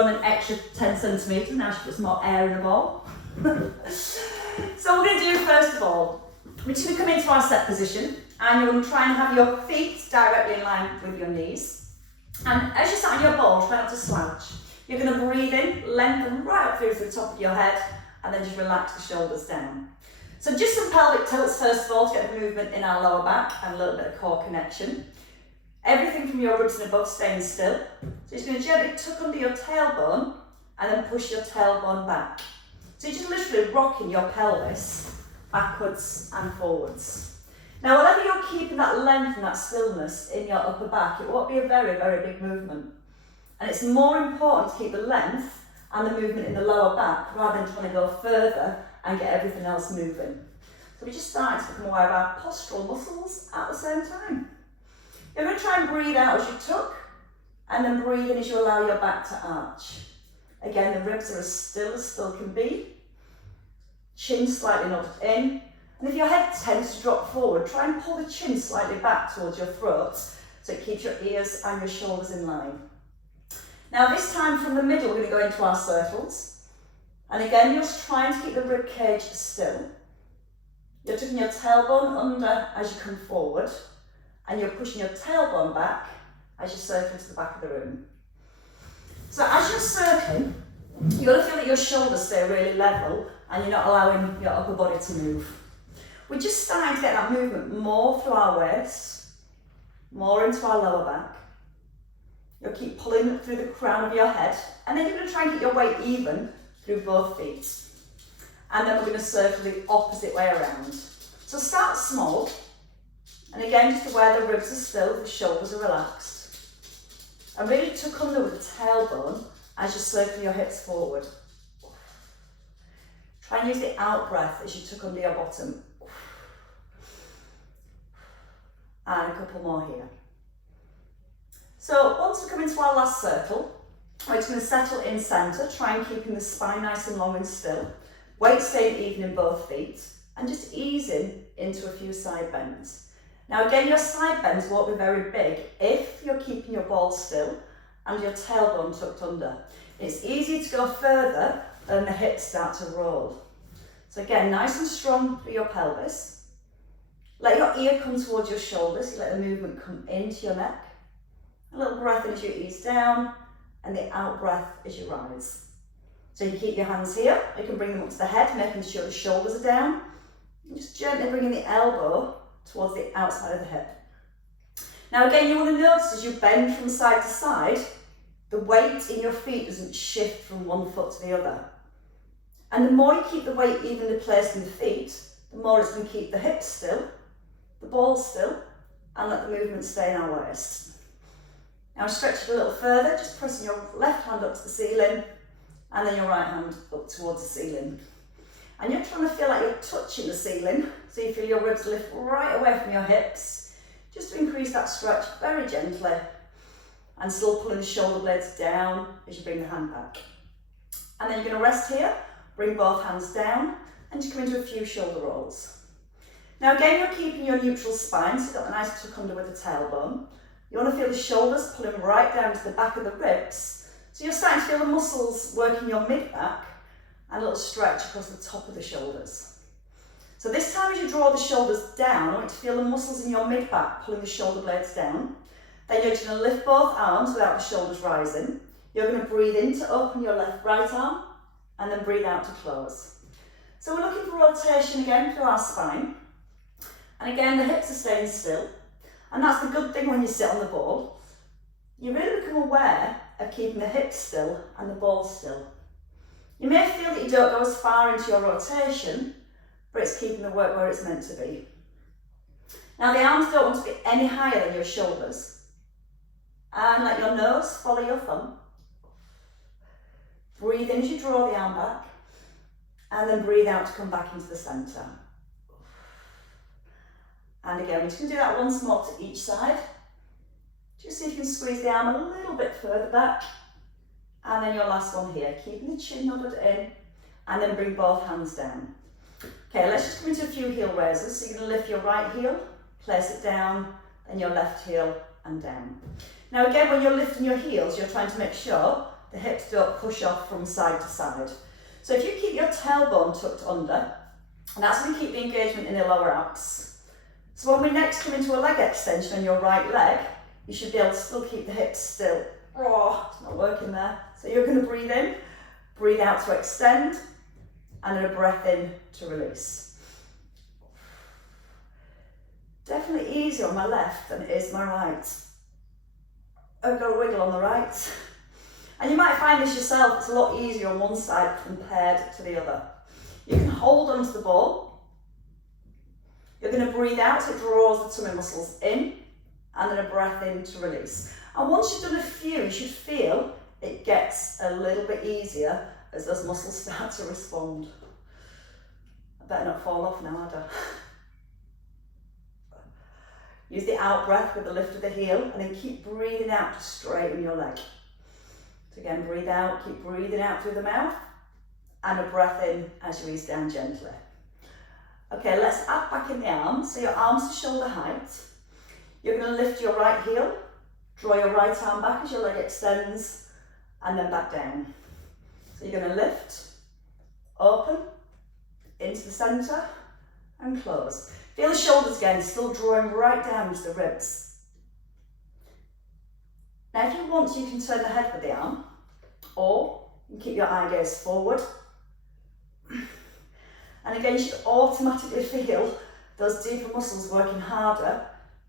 grown an extra 10 centimetres, now she puts more air in the ball. So what we're going to do first of all, we're just going to come into our set position and you're going to try and have your feet directly in line with your knees. And as you sat on your ball, try not to slouch. You're going to breathe in, lengthen right up through to the top of your head, and then just relax the shoulders down. So just some pelvic tilts first of all to get the movement in our lower back and a little bit of core connection. Everything from your ribs and above staying still. So you're just going to gently tuck under your tailbone and then push your tailbone back. So you're just literally rocking your pelvis backwards and forwards. Now whatever you're keeping that length and that stillness in your upper back, it won't be a very, very big movement. And it's more important to keep the length and the movement in the lower back rather than trying to go further and get everything else moving. So we're just starting to become aware of our postural muscles at the same time. You're going to try and breathe out as you tuck, and then breathe in as you allow your back to arch. Again, the ribs are as still can be. Chin slightly nodded in. And if your head tends to drop forward, try and pull the chin slightly back towards your throat so it keeps your ears and your shoulders in line. Now this time from the middle, we're going to go into our circles. And again, you're just trying to keep the rib cage still. You're tucking your tailbone under as you come forward, and you're pushing your tailbone back as you circle to the back of the room. So as you're circling, you've got to feel that your shoulders stay really level and you're not allowing your upper body to move. We're just starting to get that movement more through our waist, more into our lower back. You'll keep pulling through the crown of your head, and then you're going to try and get your weight even through both feet. And then we're going to circle the opposite way around. So start small, and again just where the ribs are still, the shoulders are relaxed. And really tuck under with the tailbone as you circle your hips forward. Try and use the out breath as you tuck under your bottom. And a couple more here. So once we come into our last circle, we're just going to settle in centre, try and keeping the spine nice and long and still. Weight staying even in both feet, and just easing into a few side bends. Now again, your side bends won't be very big if you're keeping your ball still and your tailbone tucked under. It's easy to go further when the hips start to roll. So again, nice and strong through your pelvis. Let your ear come towards your shoulders, you let the movement come into your neck. A little breath in as you ease down, and the out breath as you rise. So you keep your hands here, you can bring them up to the head, making sure the shoulders are down. And just gently bringing the elbow towards the outside of the hip. Now again, you want to notice as you bend from side to side, the weight in your feet doesn't shift from one foot to the other. And the more you keep the weight evenly placed in the feet, the more it's going to keep the hips still, the ball still, and let the movement stay in our waist. Now stretch it a little further, just pressing your left hand up to the ceiling, and then your right hand up towards the ceiling. And you're trying to feel like you're touching the ceiling, so you feel your ribs lift right away from your hips, just to increase that stretch very gently, and still pulling the shoulder blades down as you bring the hand back. And then you're going to rest here, bring both hands down, and just come into a few shoulder rolls. Now again, you're keeping your neutral spine, so you've got a nice tuck under with the tailbone. You want to feel the shoulders pulling right down to the back of the ribs, so you're starting to feel the muscles working your mid-back, and a little stretch across the top of the shoulders. So this time as you draw the shoulders down, I want you to feel the muscles in your mid-back pulling the shoulder blades down. Then you're just going to lift both arms without the shoulders rising. You're going to breathe in to open your right arm, and then breathe out to close. So we're looking for rotation again through our spine. And again, the hips are staying still. And that's the good thing when you sit on the ball. You really become aware of keeping the hips still and the ball still. You may feel that you don't go as far into your rotation, but it's keeping the work where it's meant to be. Now the arms don't want to be any higher than your shoulders. And let your nose follow your thumb. Breathe in as you draw the arm back, and then breathe out to come back into the centre. And again, we're just going to do that once more to each side. Just see if you can squeeze the arm a little bit further back. And then your last one here, keeping the chin nodded in, and then bring both hands down. Okay, let's just come into a few heel raises. So you're going to lift your right heel, place it down, then your left heel and down. Now again, when you're lifting your heels, you're trying to make sure the hips don't push off from side to side. So if you keep your tailbone tucked under, that's going to keep the engagement in the lower abs. So when we next come into a leg extension on your right leg, you should be able to still keep the hips still. Oh, it's not working there. So you're going to breathe in, breathe out to extend, and then a breath in to release. Definitely easier on my left than it is my right. I've got a wiggle on the right. And you might find this yourself, it's a lot easier on one side compared to the other. You can hold onto the ball. You're going to breathe out so it draws the tummy muscles in, and then a breath in to release. And once you've done a few, you should feel it gets a little bit easier as those muscles start to respond. I better not fall off now, had I? Use the out breath with the lift of the heel, and then keep breathing out to straighten your leg. So again, breathe out, keep breathing out through the mouth, and a breath in as you ease down gently. Okay, let's add back in the arms. So your arms to shoulder height. You're going to lift your right heel, draw your right arm back as your leg extends, and then back down. So you're going to lift, open, into the centre, and close. Feel the shoulders again, still drawing right down into the ribs. Now if you want to, you can turn the head with the arm, or you can keep your eye gaze forward. And again, you should automatically feel those deeper muscles working harder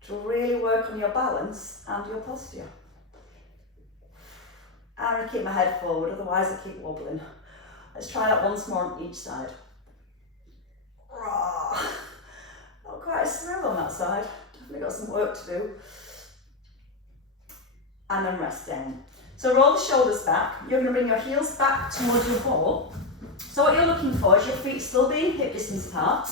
to really work on your balance and your posture. And I keep my head forward, otherwise I keep wobbling. Let's try that once more on each side. Not quite as smooth on that side, definitely got some work to do. And then rest down. So roll the shoulders back. You're going to bring your heels back towards your ball. So what you're looking for is your feet still being hip distance apart.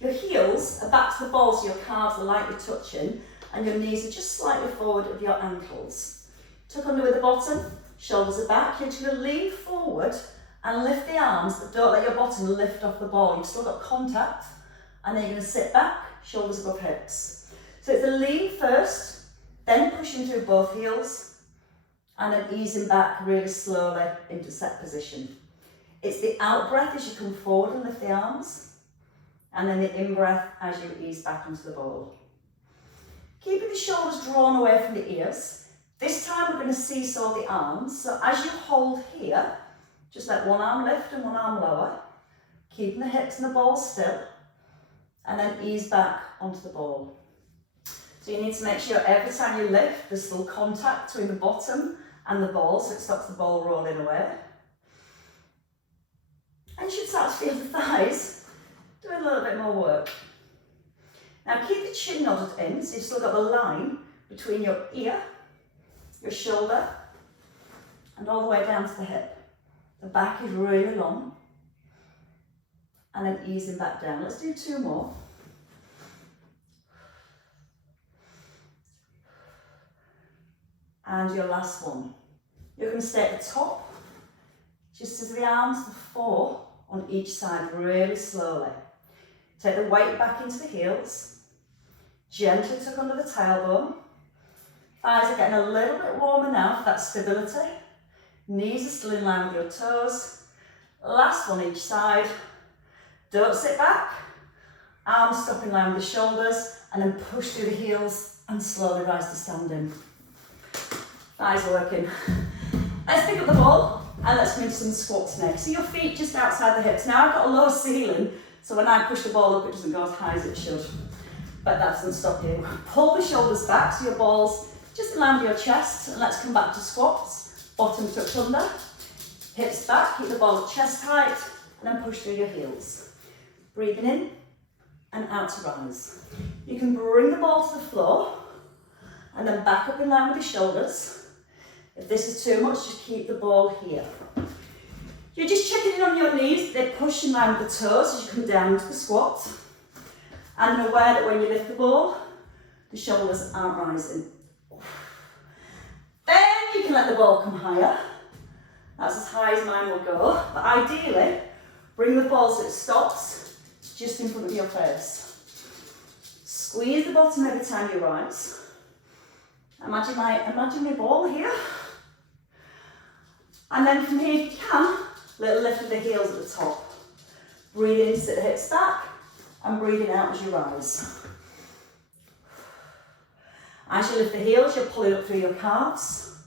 Your heels are back to the ball so your calves are lightly touching, and your knees are just slightly forward of your ankles. Tuck under with the bottom, shoulders are back. You're just going to lean forward and lift the arms, but don't let your bottom lift off the ball. You've still got contact, and then you're going to sit back, shoulders above hips. So it's a lean first, then pushing through both heels, and then easing back really slowly into set position. It's the out breath as you come forward and lift the arms, and then the in breath as you ease back into the ball. Keeping the shoulders drawn away from the ears. This time we're going to seesaw the arms, so as you hold here, just let one arm lift and one arm lower, keeping the hips and the ball still, and then ease back onto the ball. So you need to make sure every time you lift, there's still contact between the bottom and the ball, so it stops the ball rolling away. And you should start to feel the thighs doing a little bit more work. Now keep the chin nodded in, so you've still got the line between your ear, your shoulder, and all the way down to the hip. The back is really long. And then easing back down. Let's do two more. And your last one. You're going to stay at the top, just as the arms fall on each side really slowly. Take the weight back into the heels, gently tuck under the tailbone. Thighs are getting a little bit warmer now for that stability. Knees are still in line with your toes. Last one each side. Don't sit back. Arms stop in line with the shoulders, and then push through the heels and slowly rise to standing. Thighs working. Let's pick up the ball and let's move to some squats next. So your feet just outside the hips. Now I've got a low ceiling, so when I push the ball up, it doesn't go as high as it should. But that doesn't stop you. Pull the shoulders back so your ball's just in line with your chest, and let's come back to squats. Bottom tucked under, hips back, keep the ball at chest height, and then push through your heels. Breathing in and out to rise. You can bring the ball to the floor and then back up in line with your shoulders. If this is too much, just keep the ball here. You're just checking in on your knees, they push in line with the toes as you come down to the squat. And aware that when you lift the ball, the shoulders aren't rising. Then you can let the ball come higher. That's as high as mine will go. But ideally, bring the ball so it stops just in front of your face. Squeeze the bottom every time you rise. Imagine my ball here. And then from here, if you can, little lift of the heels at the top. Breathe in, sit the hips back, and breathing out as you rise. As you lift the heels, you're pulling up through your calves.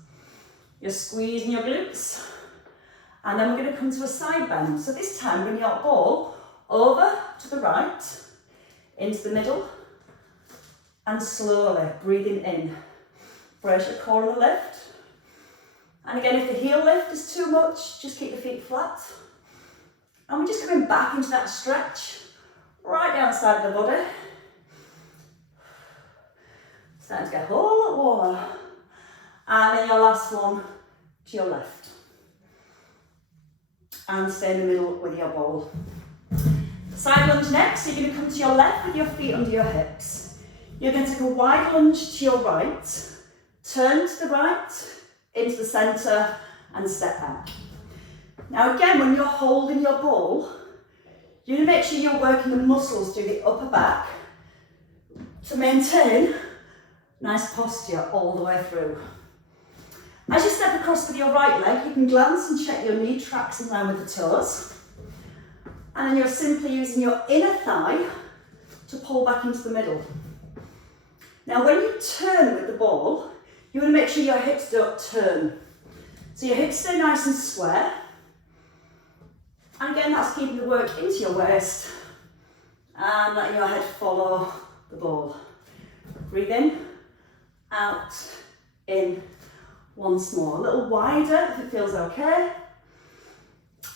You're squeezing your glutes. And then we're going to come to a side bend. So this time, bring your ball over to the right, into the middle, and slowly breathing in. Brace your core on the lift. And again, if the heel lift is too much, just keep the feet flat. And we're just coming back into that stretch, right down the side of the body. Starting to get a whole lot warmer. And then your last one to your left. And stay in the middle with your ball. Side lunge next, so you're going to come to your left with your feet under your hips. You're going to take a wide lunge to your right, turn to the right, into the centre, and step back. Now again, when you're holding your ball, you're going to make sure you're working the muscles through the upper back to maintain nice posture all the way through. As you step across with your right leg, you can glance and check your knee tracks in line with the toes. And then you're simply using your inner thigh to pull back into the middle. Now when you turn with the ball, you want to make sure your hips don't turn. So your hips stay nice and square. And again, that's keeping the work into your waist and letting your head follow the ball. Breathe in, out, in. Once more, a little wider if it feels okay.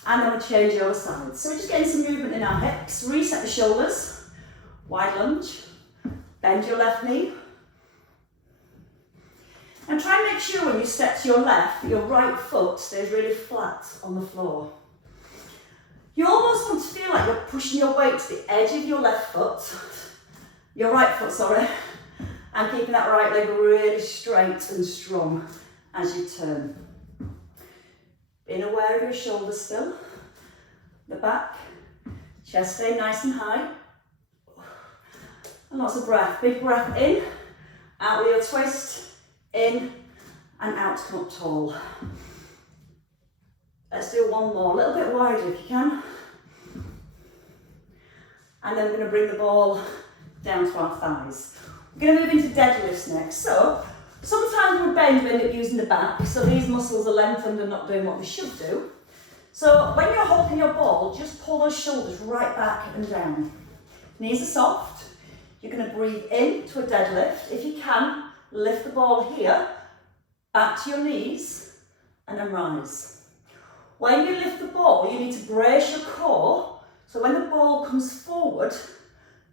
And then we change over sides. So we're just getting some movement in our hips. Reset the shoulders. Wide lunge. Bend your left knee. And try and make sure when you step to your left, that your right foot stays really flat on the floor. You almost want to feel like you're pushing your weight to the edge of your left foot. Your right foot, sorry. And keeping that right leg really straight and strong as you turn. Being aware of your shoulders still. The back, chest stay nice and high. And lots of breath. Big breath in, out with your twist, in and out to come up tall. Let's do one more, a little bit wider if you can. And then we're going to bring the ball down to our thighs. We're going to move into deadlifts next. So sometimes with bend, we end up using the back, so these muscles are lengthened and not doing what they should do. So when you're holding your ball, just pull those shoulders right back and down. Knees are soft. You're going to breathe in to a deadlift. If you can, lift the ball here, back to your knees, and then rise. When you lift the ball, you need to brace your core, so when the ball comes forward,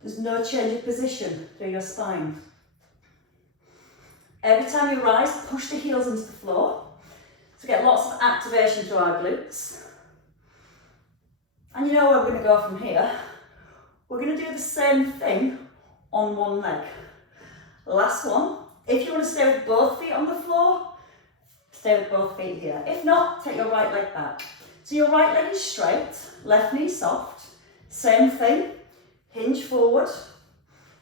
there's no change of position through your spine. Every time you rise, push the heels into the floor to get lots of activation to our glutes. And you know where we're going to go from here. We're going to do the same thing on one leg. Last one. If you want to stay with both feet on the floor, stay with both feet here. If not, take your right leg back. So your right leg is straight, left knee soft. Same thing, hinge forward.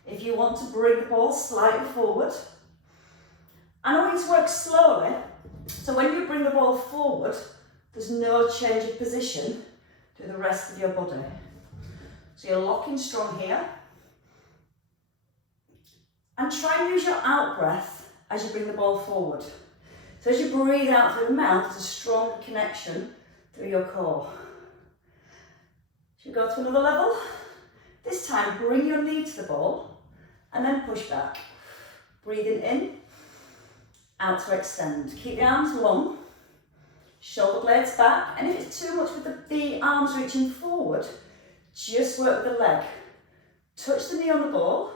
If you want to bring the ball slightly forward. And I want you to work slowly, so when you bring the ball forward, there's no change of position through the rest of your body. So you're locking strong here. And try and use your out breath as you bring the ball forward. So as you breathe out through the mouth, there's a strong connection through your core. Should we go to another level? This time, bring your knee to the ball and then push back. Breathing in. Out to extend. Keep the arms long, shoulder blades back, and if it's too much with the arms reaching forward, just work with the leg. Touch the knee on the ball,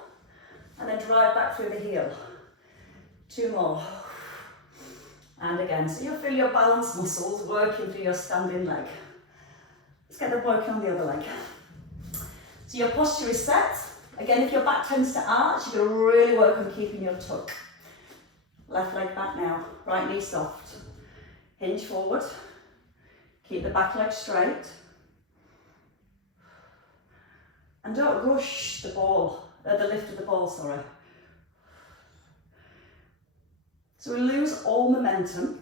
and then drive back through the heel. Two more. And again, so you'll feel your balance muscles working through your standing leg. Let's get them working on the other leg. So your posture is set. Again, if your back tends to arch, you're going to really work on keeping your tuck. Left leg back now, right knee soft. Hinge forward, keep the back leg straight. And don't rush the ball, the lift of the ball, sorry. So we lose all momentum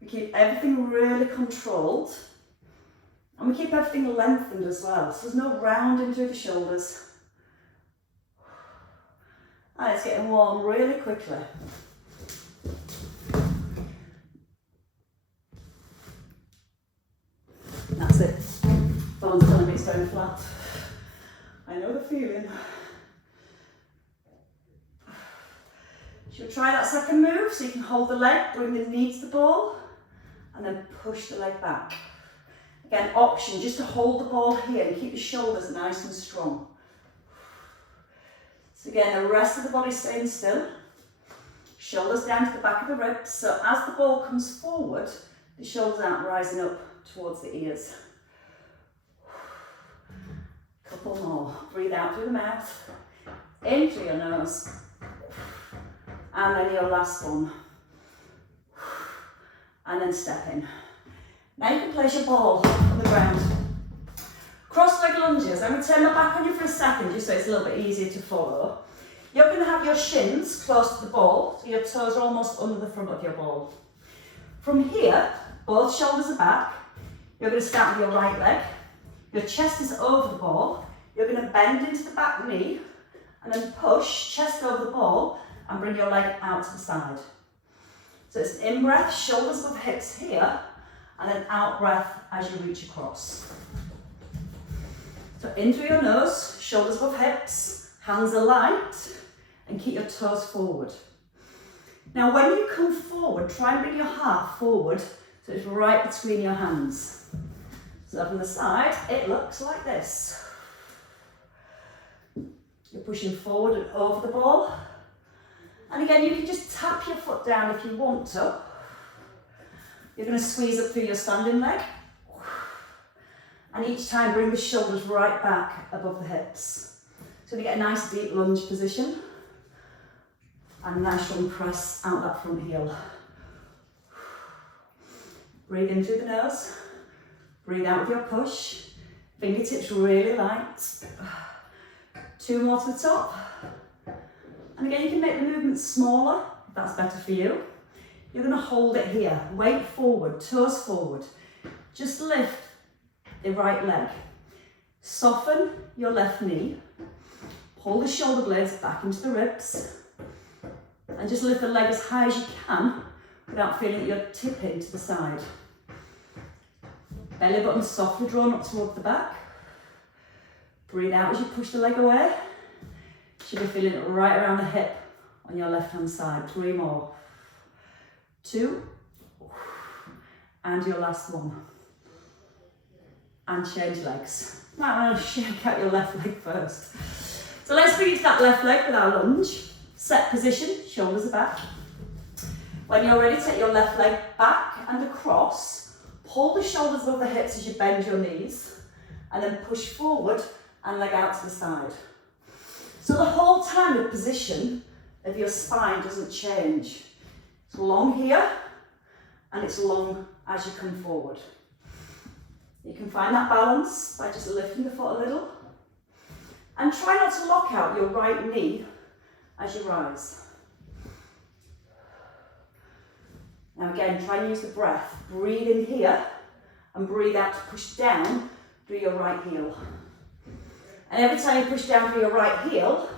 We keep everything really controlled. And we keep everything lengthened as well. So there's no rounding through the shoulders. And it's getting warm really quickly. That's it. Bone's telling me it's going flat. I know the feeling. Should we try that second move? So you can hold the leg, bring the knee to the ball, and then push the leg back. Again, option just to hold the ball here and keep the shoulders nice and strong. So again, the rest of the body staying still. Shoulders down to the back of the ribs. So as the ball comes forward, the shoulders aren't rising up towards the ears. Couple more. Breathe out through the mouth, in through your nose, and then your last one. And then step in. Now you can place your ball on the ground. Cross leg lunges. I'm going to turn my back on you for a second just so it's a little bit easier to follow. You're going to have your shins close to the ball, so your toes are almost under the front of your ball. From here, both shoulders are back. You're going to start with your right leg. Your chest is over the ball. You're going to bend into the back knee and then push chest over the ball and bring your leg out to the side. So it's an in-breath, shoulders above hips here, and then out-breath as you reach across. So in through your nose, shoulders above hips, hands are light, and keep your toes forward. Now when you come forward, try and bring your heart forward so it's right between your hands. So from the side, it looks like this. You're pushing forward and over the ball. And again, you can just tap your foot down if you want to. You're going to squeeze up through your standing leg. And each time bring the shoulders right back above the hips. So you get a nice deep lunge position. And a nice strong press out that front heel. Breathe in through the nose. Breathe out with your push. Fingertips really light. 2 more to the top. And again, you can make the movement smaller, if that's better for you. You're going to hold it here. Weight forward, toes forward. Just lift the right leg. Soften your left knee. Pull the shoulder blades back into the ribs. And just lift the leg as high as you can without feeling that you're tipping to the side. Belly button softly drawn up towards the back. Breathe out as you push the leg away. Should be feeling it right around the hip on your left hand side. 3 more. 2. And your last one. And change legs. Now I'm going to shake out your left leg first. So let's bring into that left leg with our lunge. Set position, shoulders are back. When you're ready, take your left leg back and across. Pull the shoulders above the hips as you bend your knees. And then push forward and leg out to the side. So the whole time the position of your spine doesn't change. It's long here and it's long as you come forward. You can find that balance by just lifting the foot a little. And try not to lock out your right knee as you rise. Now again, try and use the breath. Breathe in here and breathe out to push down through your right heel. And every time you push down through your right heel,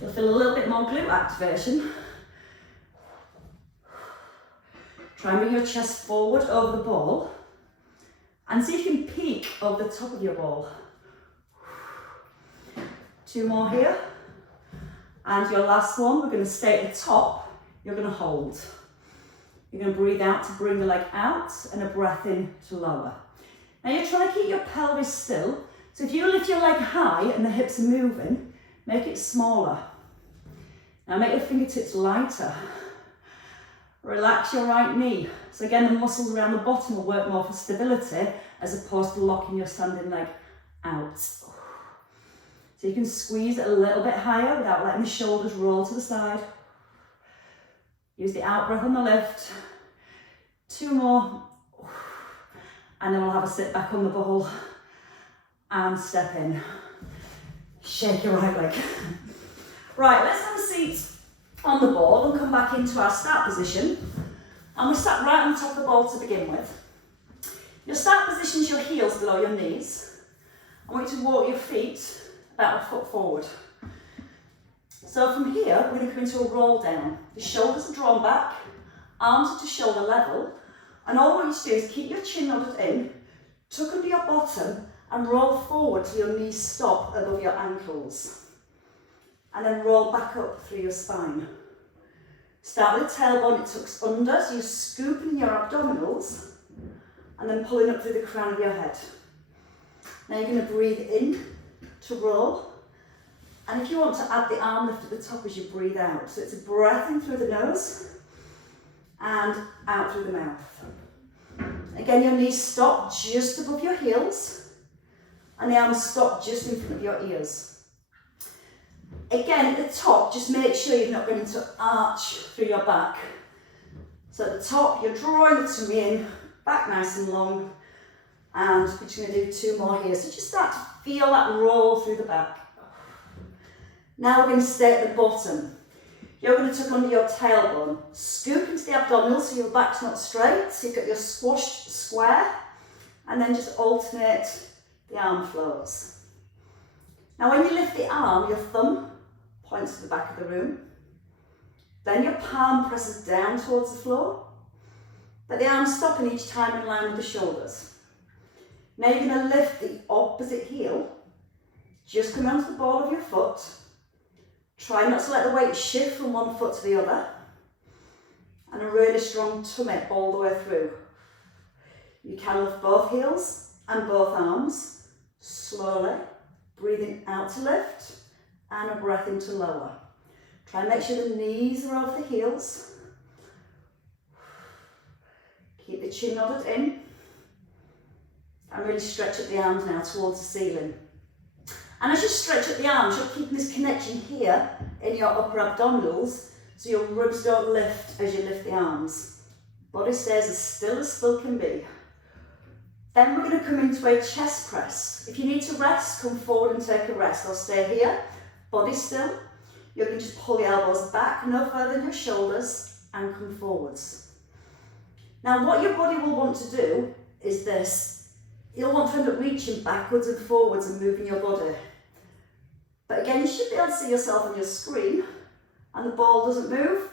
you'll feel a little bit more glute activation. Try and bring your chest forward over the ball and see if you can peek over the top of your ball. 2 more here. And your last one, we're going to stay at the top, you're going to hold. You're going to breathe out to bring the leg out and a breath in to lower. Now you're trying to keep your pelvis still. So if you lift your leg high and the hips are moving, make it smaller. Now make your fingertips lighter. Relax your right knee. So again, the muscles around the bottom will work more for stability as opposed to locking your standing leg out. So you can squeeze it a little bit higher without letting the shoulders roll to the side. Use the out breath on the lift. 2 more. And then we'll have a sit back on the ball and step in. Shake your right leg. Right, let's have a seat on the ball and come back into our start position. And we're sat right on top of the ball to begin with. You'll start to position your heels below your knees. I want you to walk your feet about a foot forward. So from here, we're going to come into a roll down. The shoulders are drawn back, arms are to shoulder level, and all I want you to do is keep your chin nodded in, tuck under your bottom, and roll forward till your knees stop above your ankles. And then roll back up through your spine. Start with the tailbone, it tucks under, so you're scooping your abdominals, and then pulling up through the crown of your head. Now you're going to breathe in to roll. And if you want to add the arm lift at the top as you breathe out. So it's a breath in through the nose and out through the mouth. Again, your knees stop just above your heels and the arms stop just in front of your ears. Again, at the top, just make sure you're not going to arch through your back. So at the top, you're drawing the tummy in, back nice and long, and we're just going to do 2 more here. So just start to feel that roll through the back. Now we're going to stay at the bottom. You're going to tuck under your tailbone, scoop into the abdominals so your back's not straight, so you've got your squashed square, and then just alternate the arm flows. Now when you lift the arm, your thumb points to the back of the room, then your palm presses down towards the floor, but the arm's stopping each time in line with the shoulders. Now you're going to lift the opposite heel, just come onto the ball of your foot. Try not to let the weight shift from one foot to the other. And a really strong tummy all the way through. You can lift both heels and both arms. Slowly, breathing out to lift and a breath in to lower. Try and make sure the knees are over the heels. Keep the chin nodded in. And really stretch up the arms now towards the ceiling. And as you stretch up the arms, you're keeping this connection here in your upper abdominals, so your ribs don't lift as you lift the arms. Body stays as still can be. Then we're going to come into a chest press. If you need to rest, come forward and take a rest, or stay here, body still. You're going to just pull the elbows back, no further than your shoulders, and come forwards. Now what your body will want to do is this. You'll want to end up reaching backwards and forwards and moving your body. But again, you should be able to see yourself on your screen, and the ball doesn't move.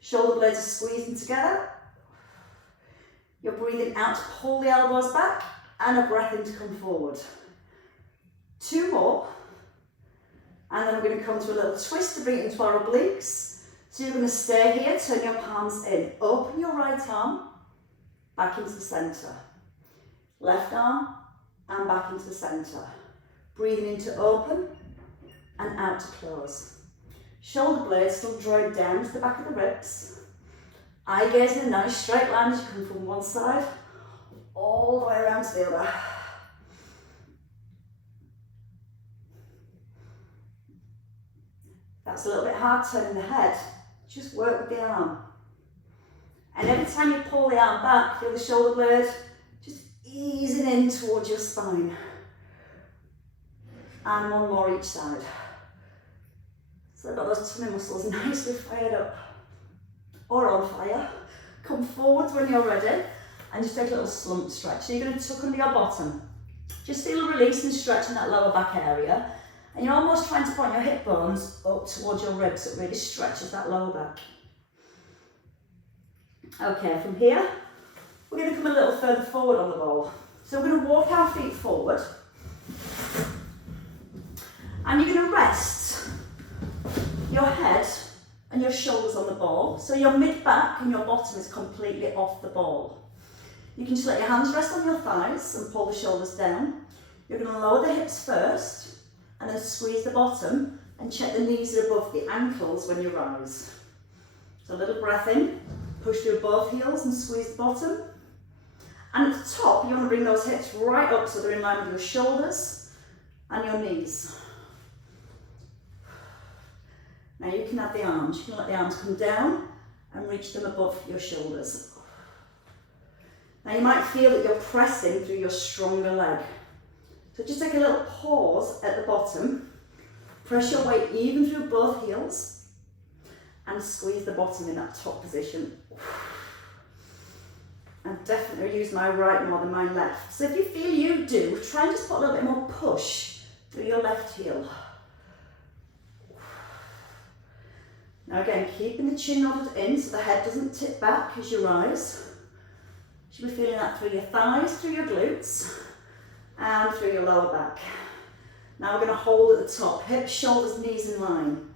Shoulder blades are squeezing together. You're breathing out to pull the elbows back, and a breath in to come forward. 2 more. And then we're going to come to a little twist to bring it into our obliques. So you're going to stay here, turn your palms in. Open your right arm, back into the centre. Left arm, and back into the centre. Breathing in to open, and out to close. Shoulder blades still drawing down to the back of the ribs. Eye gaze in a nice straight line as you come from one side, all the way around to the other. That's a little bit hard turning the head. Just work with the arm. And every time you pull the arm back, feel the shoulder blade just easing in towards your spine. And 1 more each side. So I've got those tummy muscles nicely fired up or on fire. Come forwards when you're ready and just take a little slump stretch. So you're going to tuck under your bottom. Just feel a release and stretch in that lower back area. And you're almost trying to point your hip bones up towards your ribs so it really stretches that lower back. Okay, from here, we're going to come a little further forward on the ball. So we're going to walk our feet forward. And you're going to rest your head and your shoulders on the ball. So your mid-back and your bottom is completely off the ball. You can just let your hands rest on your thighs and pull the shoulders down. You're going to lower the hips first and then squeeze the bottom and check the knees are above the ankles when you rise. So a little breath in, push through both heels and squeeze the bottom. And at the top, you want to bring those hips right up so they're in line with your shoulders and your knees. Now you can add the arms. You can let the arms come down and reach them above your shoulders. Now you might feel that you're pressing through your stronger leg. So just take a little pause at the bottom. Press your weight even through both heels and squeeze the bottom in that top position. And definitely use my right more than my left. So if you feel you do, try and just put a little bit more push through your left heel. Now again, keeping the chin nodded in so the head doesn't tip back as you rise. You should be feeling that through your thighs, through your glutes, and through your lower back. Now we're going to hold at the top, hips, shoulders, knees in line.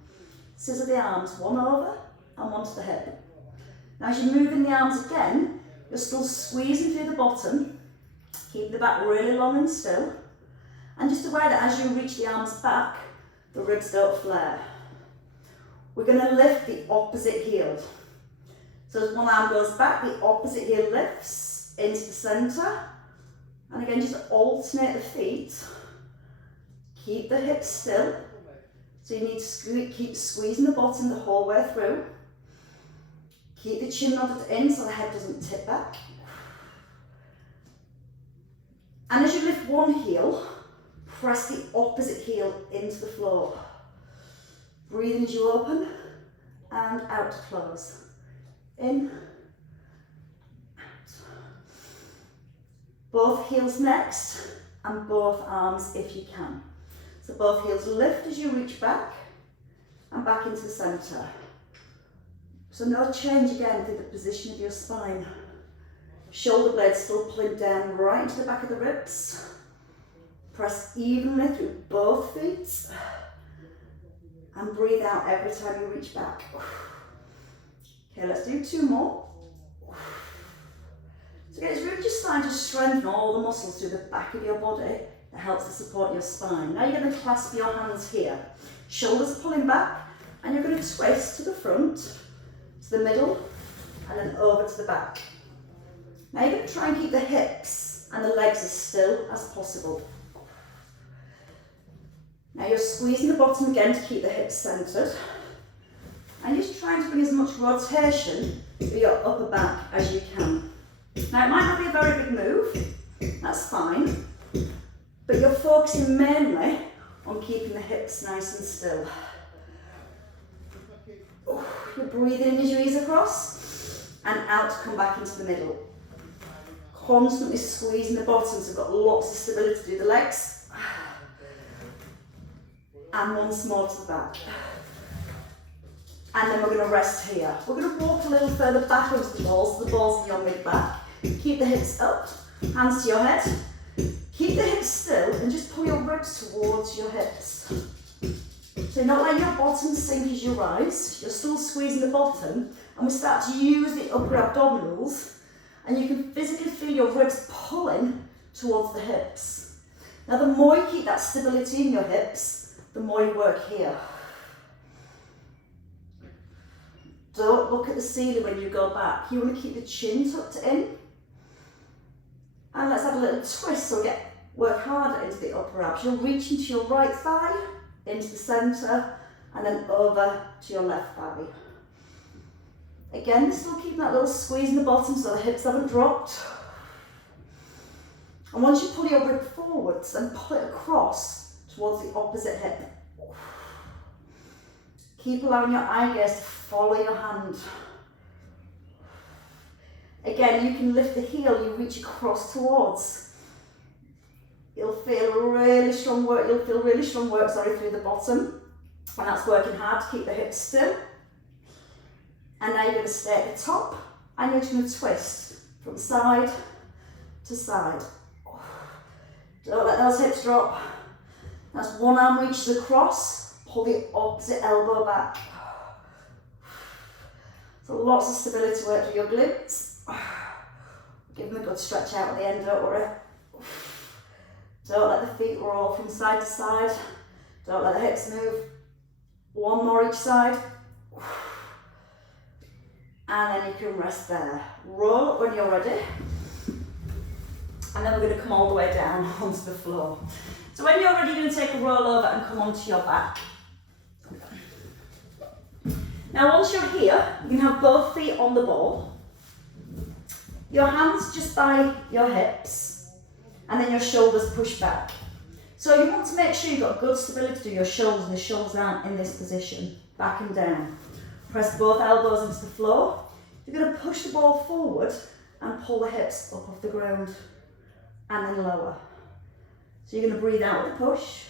Scissor the arms, one over and one to the hip. Now as you move in the arms again, you're still squeezing through the bottom, keep the back really long and still, and just aware that as you reach the arms back, the ribs don't flare. We're going to lift the opposite heel. So as one arm goes back, the opposite heel lifts into the centre, and again just alternate the feet. Keep the hips still, so you need to keep squeezing the bottom the whole way through. Keep the chin nodded in so the head doesn't tip back. And as you lift one heel, press the opposite heel into the floor. Breathe in as you open and out to close. In, out. Both heels next and both arms if you can. So both heels lift as you reach back and back into the centre. So no change again through the position of your spine. Shoulder blades still pulling down right into the back of the ribs. Press evenly through both feet. And breathe out every time you reach back. Okay, let's do two more. So again, it's really just starting to strengthen all the muscles through the back of your body that helps to support your spine. Now you're going to clasp your hands here. Shoulders pulling back, and you're going to twist to the front, to the middle, and then over to the back. Now you're going to try and keep the hips and the legs as still as possible. Now you're squeezing the bottom again to keep the hips centred. And you're just trying to bring as much rotation through your upper back as you can. Now it might not be a very big move, that's fine, but you're focusing mainly on keeping the hips nice and still. You're breathing in as you ease across, and out to come back into the middle. Constantly squeezing the bottom so you've got lots of stability through the legs. And once more to the back. And then we're going to rest here. We're going to walk a little further back onto the balls, so the balls in your mid-back. Keep the hips up, hands to your head. Keep the hips still and just pull your ribs towards your hips. So not letting your bottom sink as you rise, you're still squeezing the bottom, and we start to use the upper abdominals, and you can physically feel your ribs pulling towards the hips. Now the more you keep that stability in your hips, the more you work here. Don't look at the ceiling when you go back. You want to keep the chin tucked in. And let's have a little twist so we work harder into the upper abs. You'll reach into your right thigh, into the centre, and then over to your left thigh. Again, still keeping that little squeeze in the bottom so the hips haven't dropped. And once you pull your rib forwards and pull it across towards the opposite hip. Keep allowing your eye gaze to follow your hand. Again, you can lift the heel you reach across towards. You'll feel really strong work, through the bottom. And that's working hard to keep the hips still. And now you're going to stay at the top, and you're just going to twist from side to side. Don't let those hips drop. That's one arm reaches across. Pull the opposite elbow back. So lots of stability work through your glutes. Give them a good stretch out at the end, don't worry. Don't let the feet roll from side to side. Don't let the hips move. One more each side. And then you can rest there. Roll up when you're ready. And then we're going to come all the way down onto the floor. So when you're ready, you're going to take a roll over and come onto your back. Now once you're here, you can have both feet on the ball. Your hands just by your hips, and then your shoulders push back. So you want to make sure you've got good stability to your shoulders, and the shoulders aren't in this position, back and down. Press both elbows into the floor. You're going to push the ball forward and pull the hips up off the ground and then lower. So you're going to breathe out with a push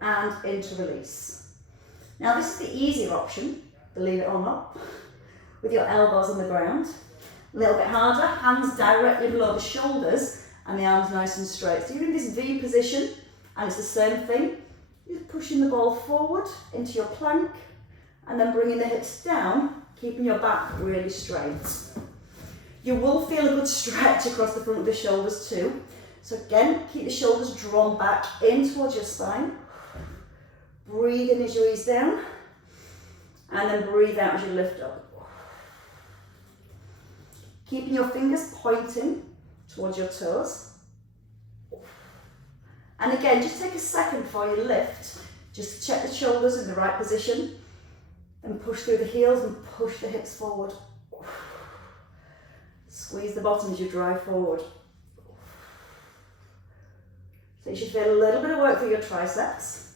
and into release. Now this is the easier option, believe it or not, with your elbows on the ground. A little bit harder, hands directly below the shoulders and the arms nice and straight. So you're in this V position and it's the same thing. You're pushing the ball forward into your plank and then bringing the hips down, keeping your back really straight. You will feel a good stretch across the front of the shoulders too. So again, keep the shoulders drawn back in towards your spine. Breathe in as you ease down and then breathe out as you lift up. Keeping your fingers pointing towards your toes. And again, just take a second before you lift, just check the shoulders in the right position and push through the heels and push the hips forward. Squeeze the bottom as you drive forward. So you should feel a little bit of work through your triceps.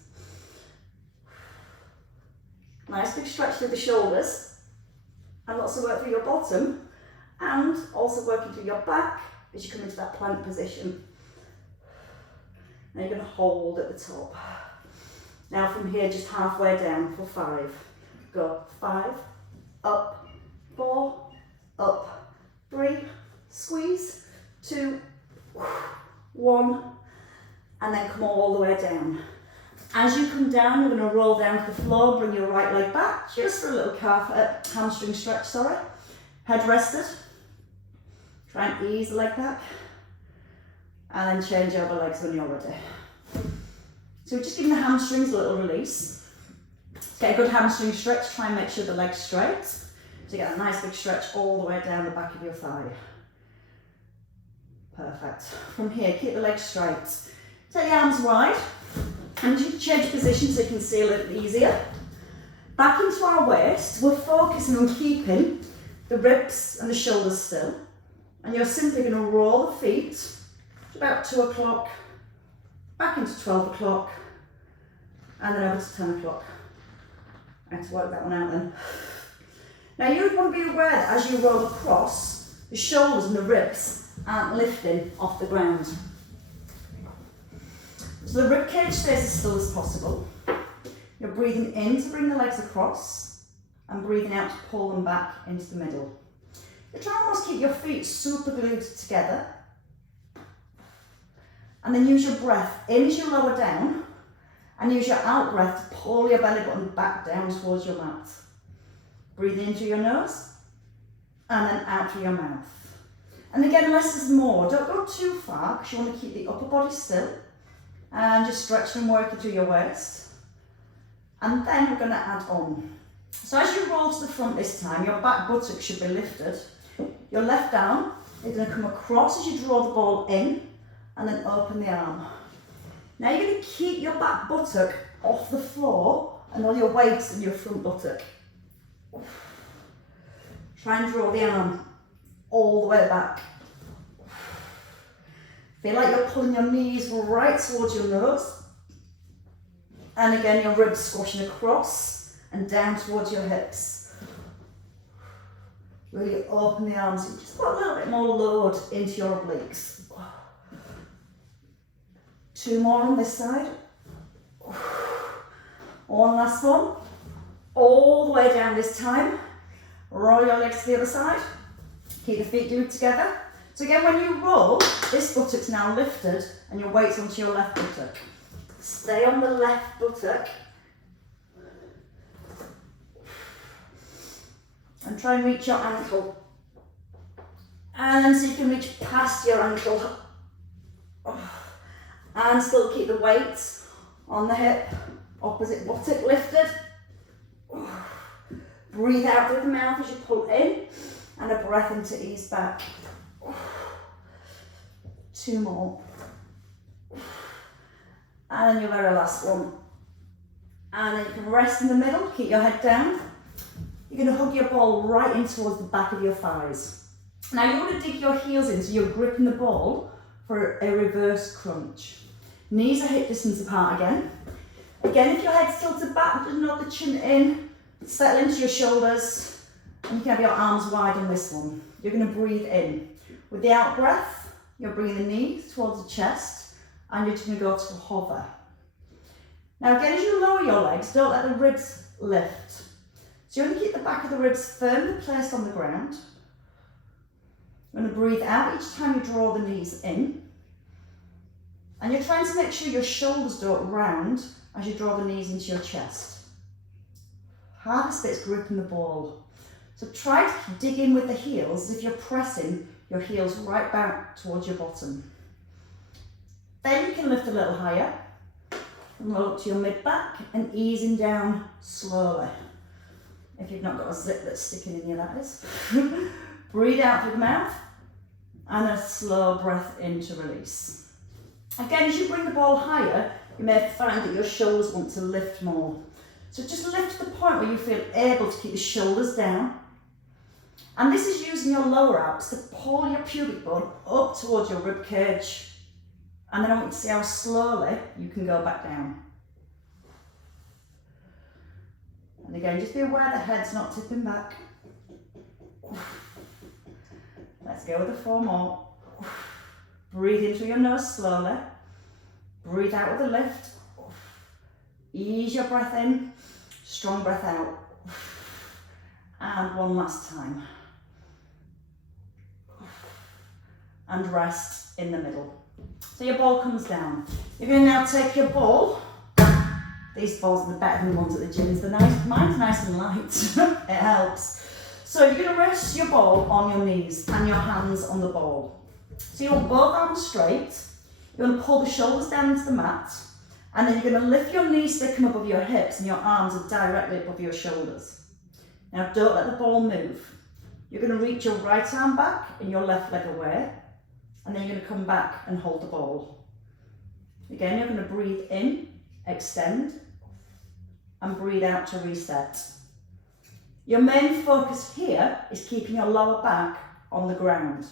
Nice big stretch through the shoulders and lots of work through your bottom and also working through your back as you come into that plank position. Now you're going to hold at the top. Now from here, just halfway down for 5. Go 5, up, 4, up, 3, squeeze, 2, 1, and then come all the way down. As you come down, you're going to roll down to the floor, bring your right leg back, just for a little hamstring stretch, Head rested. Try and ease the leg back. And then change over legs when you're ready. So we're just giving the hamstrings a little release. Get a good hamstring stretch, try and make sure the leg's straight. So you get a nice big stretch all the way down the back of your thigh. Perfect. From here, keep the legs straight. Take the arms wide and you change position so you can see a little easier. Back into our waist, we're focusing on keeping the ribs and the shoulders still. And you're simply going to roll the feet to about 2 o'clock, back into 12 o'clock, and then over to 10 o'clock. I had to work that one out then. Now you would want to be aware that as you roll across, the shoulders and the ribs aren't lifting off the ground. So the rib cage stays as still as possible. You're breathing in to bring the legs across and breathing out to pull them back into the middle. You try and almost keep your feet super glued together and then use your breath in as you lower down and use your out breath to pull your belly button back down towards your mat. Breathe in through your nose and then out through your mouth. And again, less is more. Don't go too far because you want to keep the upper body still and just stretch and work it through your waist. And then we're going to add on. So as you roll to the front this time, your back buttocks should be lifted. Your left arm is going to come across as you draw the ball in and then open the arm. Now you're going to keep your back buttock off the floor and all your weight in your front buttock. Try and draw the arm all the way back. Feel like you're pulling your knees right towards your nose. And again, your ribs squashing across and down towards your hips. Really open the arms and just put a little bit more load into your obliques. 2 more on this side. One last one. All the way down this time. Roll your legs to the other side. Keep the feet glued together. So again, when you roll, this buttock's now lifted and your weight's onto your left buttock. Stay on the left buttock. And try and reach your ankle. And then so you can reach past your ankle. And still keep the weight on the hip. Opposite buttock lifted. Breathe out through the mouth as you pull in. And a breath in to ease back. 2 more. And then your very last one. And then you can rest in the middle, keep your head down. You're going to hug your ball right in towards the back of your thighs. Now you want to dig your heels in so you're gripping the ball for a reverse crunch. Knees are hip distance apart again. Again, if your head's tilted back, just nod the chin in, settle into your shoulders, and you can have your arms wide on this one. you're going to breathe in. With the out breath, you're bringing the knees towards the chest and you're just going to go to hover. Now again, as you lower your legs, don't let the ribs lift. So you're going to keep the back of the ribs firmly placed on the ground. You're going to breathe out each time you draw the knees in. And you're trying to make sure your shoulders don't round as you draw the knees into your chest. Hardest bit's gripping the ball. So try to dig in with the heels as if you're pressing your heels right back towards your bottom. Then you can lift a little higher and roll up to your mid-back and easing down slowly. If you've not got a zip that's sticking in you, that is. Breathe out through the mouth and a slow breath in to release. Again, as you bring the ball higher, you may find that your shoulders want to lift more. So just lift to the point where you feel able to keep the shoulders down. And this is using your lower abs to pull your pubic bone up towards your rib cage. And then I want you to see how slowly you can go back down. And again, just be aware the head's not tipping back. Let's go with the 4 more. Breathe in through your nose slowly. Breathe out with a lift. Ease your breath in. Strong breath out. And one last time. And rest in the middle. So your ball comes down. You're going to now take your ball. These balls are better than the ones at the gym. Mine's nice and light. It helps. So you're going to rest your ball on your knees and your hands on the ball. So you want both arms straight. You're going to pull the shoulders down into the mat. And then you're going to lift your knees to come above your hips and your arms are directly above your shoulders. Now don't let the ball move. You're going to reach your right arm back and your left leg away. And then you're going to come back and hold the ball. Again, you're going to breathe in, extend, and breathe out to reset. Your main focus here is keeping your lower back on the ground.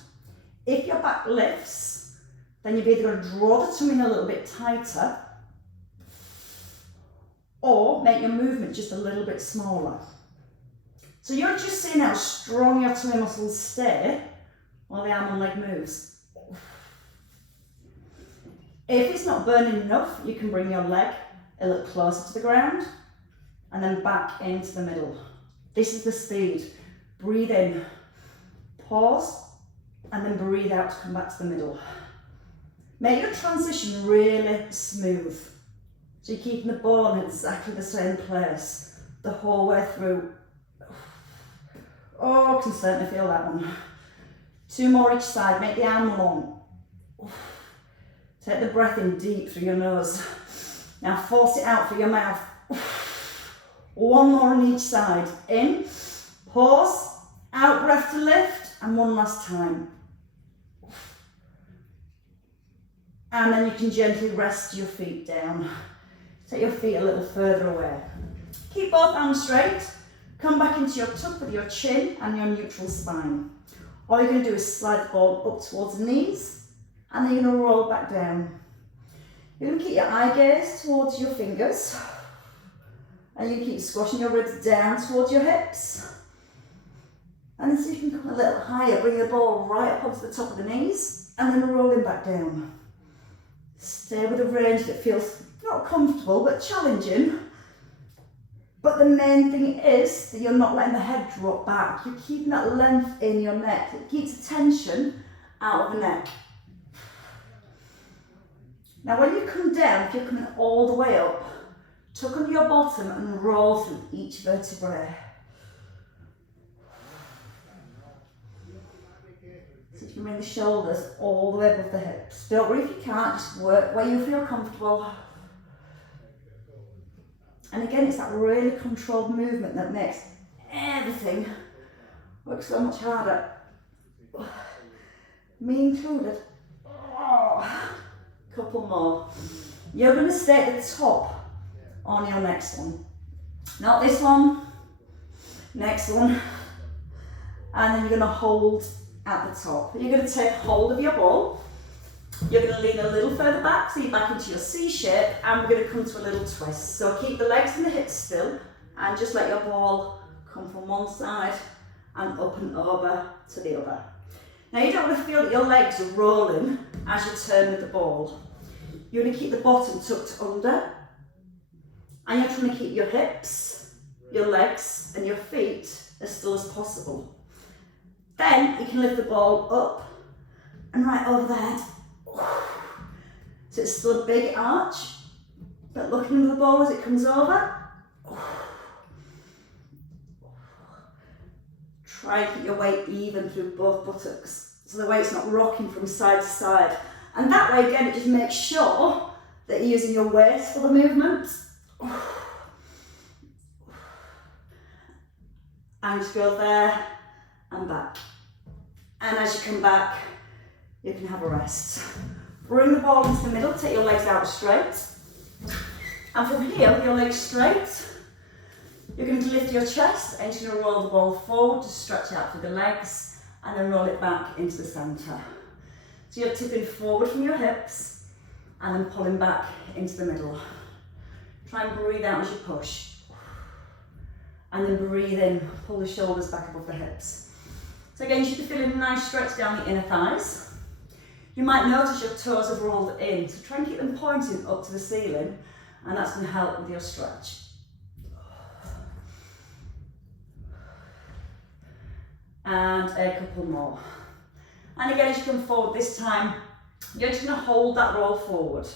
If your back lifts, then you're either going to draw the tummy in a little bit tighter or make your movement just a little bit smaller. So you're just seeing how strong your tummy muscles stay while the arm and leg moves. If it's not burning enough, you can bring your leg a little closer to the ground and then back into the middle. This is the speed. Breathe in, pause, and then breathe out to come back to the middle. Make your transition really smooth. So you're keeping the ball in exactly the same place the whole way through. Oh, I can certainly feel that one. 2 more each side, make the arm long. Take the breath in deep through your nose. Now force it out through your mouth. 1 more on each side. In, pause, out breath to lift, and 1 last time. And then you can gently rest your feet down. Take your feet a little further away. Keep both arms straight. Come back into your tuck with your chin and your neutral spine. All you're going to do is slide the ball up towards the knees, and then you're going to roll back down. You're going to keep your eye gaze towards your fingers, and you keep squashing your ribs down towards your hips. And then so you can come a little higher, bring the ball right up onto the top of the knees, and then rolling back down. Stay with a range that feels not comfortable, but challenging. But the main thing is that you're not letting the head drop back. You're keeping that length in your neck. It keeps the tension out of the neck. Now when you come down, if you're coming all the way up, tuck under your bottom and roll through each vertebrae. So you can bring the shoulders all the way above the hips. Don't worry if you can't, just work where you feel comfortable. And again, it's that really controlled movement that makes everything work so much harder. Me included. Oh. Couple more. You're going to stay at the top on your next one. Not this one. Next one. And then you're going to hold at the top. You're going to take hold of your ball. You're going to lean a little further back, so you're back into your C shape, and we're going to come to a little twist. So keep the legs and the hips still, and just let your ball come from one side and up and over to the other. Now you don't want to feel that your legs are rolling as you turn with the ball. You want to keep the bottom tucked under, and you're trying to keep your hips, your legs and your feet as still as possible. Then you can lift the ball up and right over the head. So it's still a big arch, but looking under the ball as it comes over. Try and keep your weight even through both buttocks, so the weight's not rocking from side to side. And that way, again, it just makes sure that you're using your waist for the movement. And just go there and back. And as you come back, you can have a rest. Bring the ball into the middle, take your legs out straight. And from here, with your legs straight, you're going to lift your chest and you're going to roll the ball forward to stretch out through the legs and then roll it back into the centre. So you're tipping forward from your hips and then pulling back into the middle. Try and breathe out as you push. And then breathe in, pull the shoulders back above the hips. So again, you should be feeling a nice stretch down the inner thighs. You might notice your toes have rolled in, so try and keep them pointing up to the ceiling, and that's going to help with your stretch. And a couple more. And again, as you come forward this time, you're just going to hold that roll forward.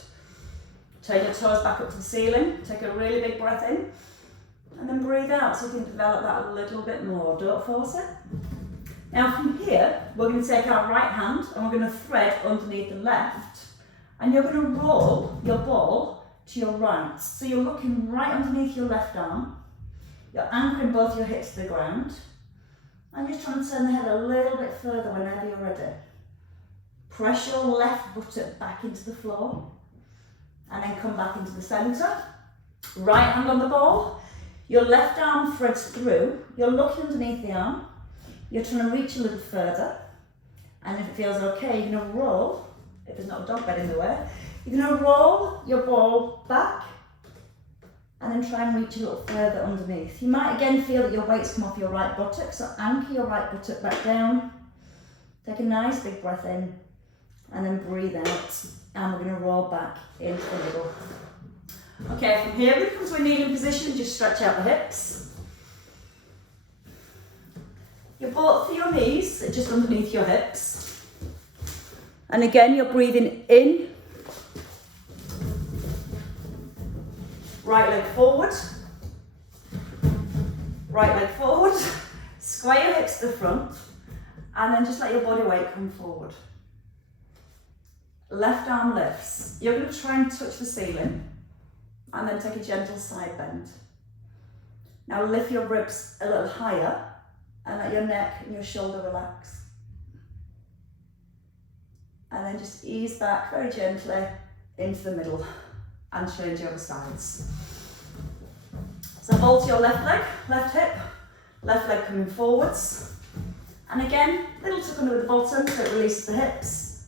Turn your toes back up to the ceiling, take a really big breath in, and then breathe out so you can develop that a little bit more. Don't force it. Now from here, we're going to take our right hand and we're going to thread underneath the left, and you're going to roll your ball to your right. So you're looking right underneath your left arm, you're anchoring both your hips to the ground, and just trying to turn the head a little bit further whenever you're ready. Press your left buttock back into the floor, and then come back into the centre. Right hand on the ball, your left arm threads through, you're looking underneath the arm, you're trying to reach a little further, and if it feels okay, you're going to roll, if there's not a dog bed in the way, you're going to roll your ball back, and then try and reach a little further underneath. You might again feel that your weight's come off your right buttock, so anchor your right buttock back down, take a nice big breath in, and then breathe out, and we're going to roll back into the middle. Okay, from here we come to a kneeling position, just stretch out the hips. Your both of your knees are just underneath your hips. And again, you're breathing in. Right leg forward. Right leg forward. Square your hips to the front. And then just let your body weight come forward. Left arm lifts. You're going to try and touch the ceiling. And then take a gentle side bend. Now lift your ribs a little higher and let your neck and your shoulder relax. And then just ease back very gently into the middle and change over sides. So hold to your left leg, left hip, left leg coming forwards. And again, little tuck under the bottom so it releases the hips.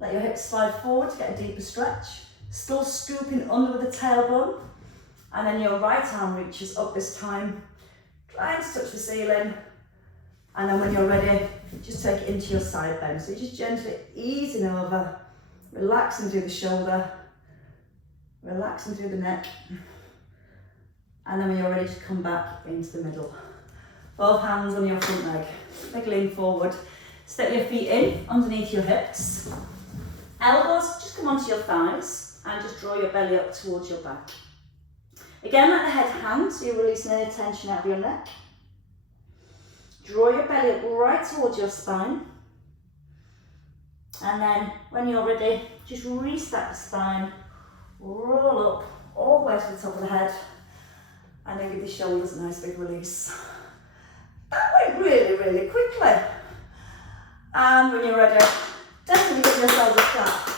Let your hips slide forward to get a deeper stretch. Still scooping under with the tailbone, and then your right arm reaches up this time, trying to touch the ceiling, and then when you're ready, just take it into your side bend. So you're just gently easing over, relaxing through the shoulder, relaxing through the neck, and then when you're ready to come back into the middle. Both hands on your front leg, big lean forward, step your feet in underneath your hips, elbows just come onto your thighs, and just draw your belly up towards your back. Again, let the head hang, so you're releasing any tension out of your neck. Draw your belly up right towards your spine. And then, when you're ready, just restack the spine, roll up all the way to the top of the head, and then give the shoulders a nice big release. That went really, really quickly. And when you're ready, definitely give yourselves a clap.